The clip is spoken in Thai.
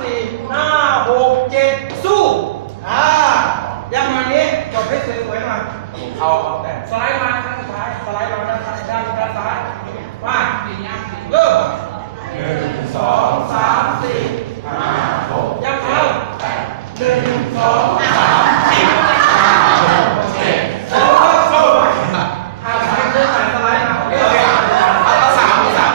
สี่ห้าหกเจ็ดสู้ยังมานี้จบให้สวยๆหน่อยเอาแต่สไลด์มาครั้งสุดท้ายสไลด์มาด้านซ้ายด้านซ้ายมาเริ่ม1 2 3 4 5 6ยังเอา1 2